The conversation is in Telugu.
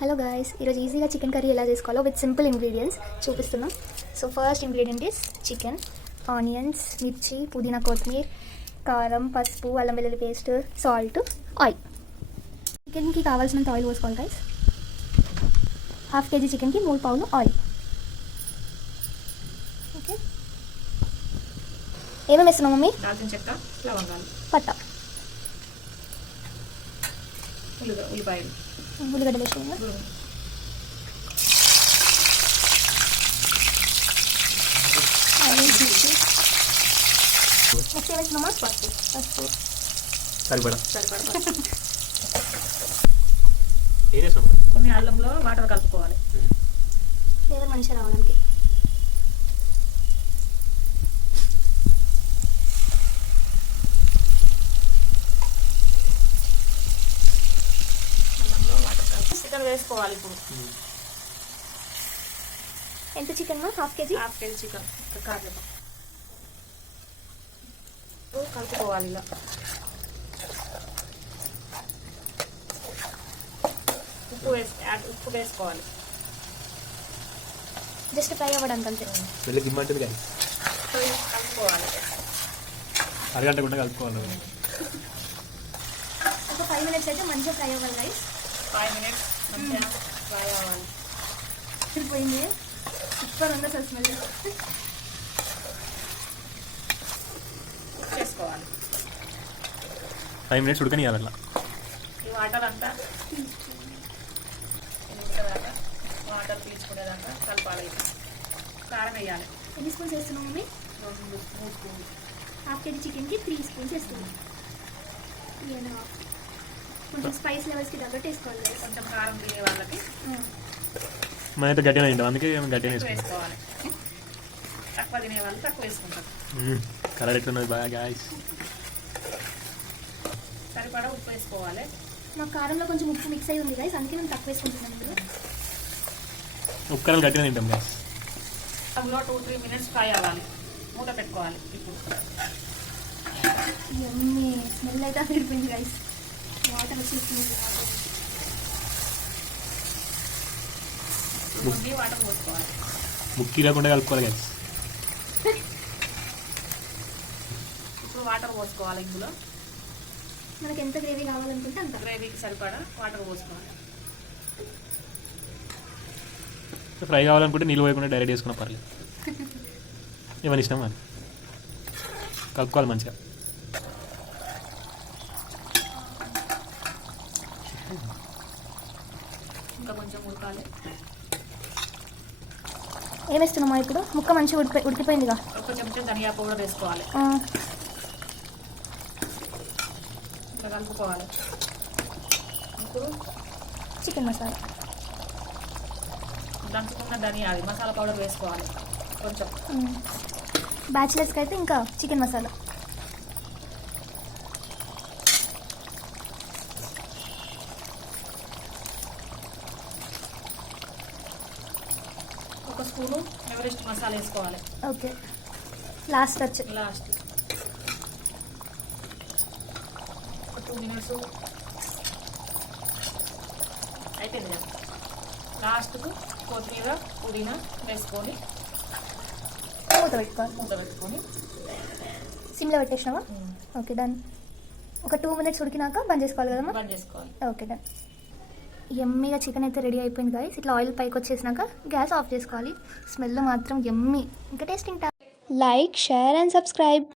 హలో గాయస్, ఈరోజు ఈజీగా చికెన్ కర్రీ ఎలా చేసుకోవాలో విత్ సింపుల్ ఇంగ్రీడియంట్స్ చూపిస్తున్నాం. So first ingredient is chicken, onions, మిర్చి, పుదీనా, కొత్తిమీర, కారం, పసుపు, అల్లం వెల్లుల్లి పేస్ట్, సాల్ట్, ఆయిల్. చికెన్కి కావాల్సినంత ఆయిల్ పోసుకోవాలి గాయస్. హాఫ్ కేజీ చికెన్కి 3 పావులు ఆయిల్. ఓకే, ఏమేమి వేస్తున్నాం మమ్మీ? దాల్చిన చెక్క, లవంగాలు, పట్ట, ఉల్లిపాయలు, ఉల్లిగడ్డలు వేసుకుందాం. నెక్స్ట్ ఏమేస్తున్నామా? పసుపు సరిపడా కొన్ని అల్లంలో వాటర్ కలుపుకోవాలి. ఫ్లేవర్ మంచిగా రావడానికి. అల్లంలో వాటర్ కలిపి చికెన్ వేసుకోవాలి. ఇప్పుడు ఎంత చికెన్? హాఫ్ కేజీ చికెన్ కాజేపా కలుపుకోవాలి. ఇలా ఉప్పు వేసుకోవాలి. జస్ట్ ఫ్రై అవ్వడానికి అంతే. కలుపుకోవాలి. అరగంట కూడా కలుపుకోవాలి. ఒక 5 minutes అయితే మంచిగా ఫ్రై అవ్వాలి రైస్. 5 minutes మంచిగా ఫ్రై అవ్వాలి. పోయింది, సూపర్ ఉంది అసలు స్మెల్. చేసుకోవాలి. 5 minutes ఉడకనియాలి. అట్లా ఈ వాటర్ అంతా వాటర్ పీల్చుకునేదాకా కలపాలి. కారం వేయాలి. ఎన్ని స్పూన్స్ వేస్తున్నాం మమ్మీ? 2-3 స్పూన్లు. హాఫ్ కేజీ చికెన్కి 3 స్పూన్స్ వేస్తున్నాం. కొంచెం స్పైస్ లెవెల్స్కి తగ్గట్టు వేసుకోవాలి. కొంచెం కారం తినే వాళ్ళకి మనైతే గట్టిగా తింటాం, అందుకే గట్టిగా వేసుకోవాలి. తక్కువ తినే వాళ్ళు తక్కువ వేసుకుంటారు. కలర్ ఎట్లున్నది బాగా గాయస్. సరిపడా ఉప్పు వేసుకోవాలి. మా కారంలో కొంచెం ఉప్పు మిక్స్ అయ్యి ఉంది గైస్, అందుకే నేను తక్కువ వేసుకుంటున్నాను. ఇందులో ఉప్పు కారం గట్టిగా తింటాం గాయస్. అందులో 2-3 minutes ఫ్రై అవ్వాలి. మూత పెట్టుకోవాలి. ఇప్పుడు ఇవన్నీ స్మెల్ అయితే విడిపోయింది గైస్. వాటర్ వచ్చేస్తుంది. వాటర్ పోసుకోవాలి. ముక్కి లేకుండా కలుపుకోవాలి గాయస్. ఇప్పుడు వాటర్ పోసుకోవాలి. ఇందులో మనకి ఎంత గ్రేవీ కావాలనుకుంటే అంత. గ్రేవీకి సరిపడా వాటర్ పోసుకోవాలి. ఫ్రై కావాలనుకుంటే నీళ్ళు పోయకుండా డైరెక్ట్ వేసుకున్నా పర్లేదు. ఏమని ఇష్టం అని కలుపుకోవాలి మంచిగా. ఇంకా కొంచెం ఉడకాలి. ఏమేస్తున్నామా ఇప్పుడు? ముక్క మంచిగా ఉడికిపోయిందిగా. ఒక చెంచా ధనియా పౌడర్ వేసుకోవాలి. ఇట్లా కలుపుకోవాలి. ఇప్పుడు చికెన్ మసాలా, దంచుకున్న ధనియా మసాలా పౌడర్ వేసుకోవాలి. కొంచెం బ్యాచిలర్స్కి అయితే ఇంకా చికెన్ మసాలా. ఒక స్పూను ఎవరెస్ట్ మసాలా వేసుకోవాలి. Okay, last touch. Last 2 minutes అయిపోయింది కదా. లాస్ట్కు కొత్తిమీర, పుదీనా వేసుకొని మూత పెట్టుకొని సిమ్లో పెట్టేసినావా? Okay, done. ఒక 2 minutes ఉడికినాక బంద్ చేసుకోవాలి కదమ్మా? బంద్ చేసుకోవాలి. Okay, done. ఎమ్మీగా చికెన్ అయితే రెడీ అయిపోయింది గాయస్. ఇట్లా ఆయిల్ పైకి వచ్చేసినాక గ్యాస్ ఆఫ్ చేసుకోవాలి. స్మెల్ మాత్రం ఎమ్మీ, ఇంకా tasting. Like, share and subscribe.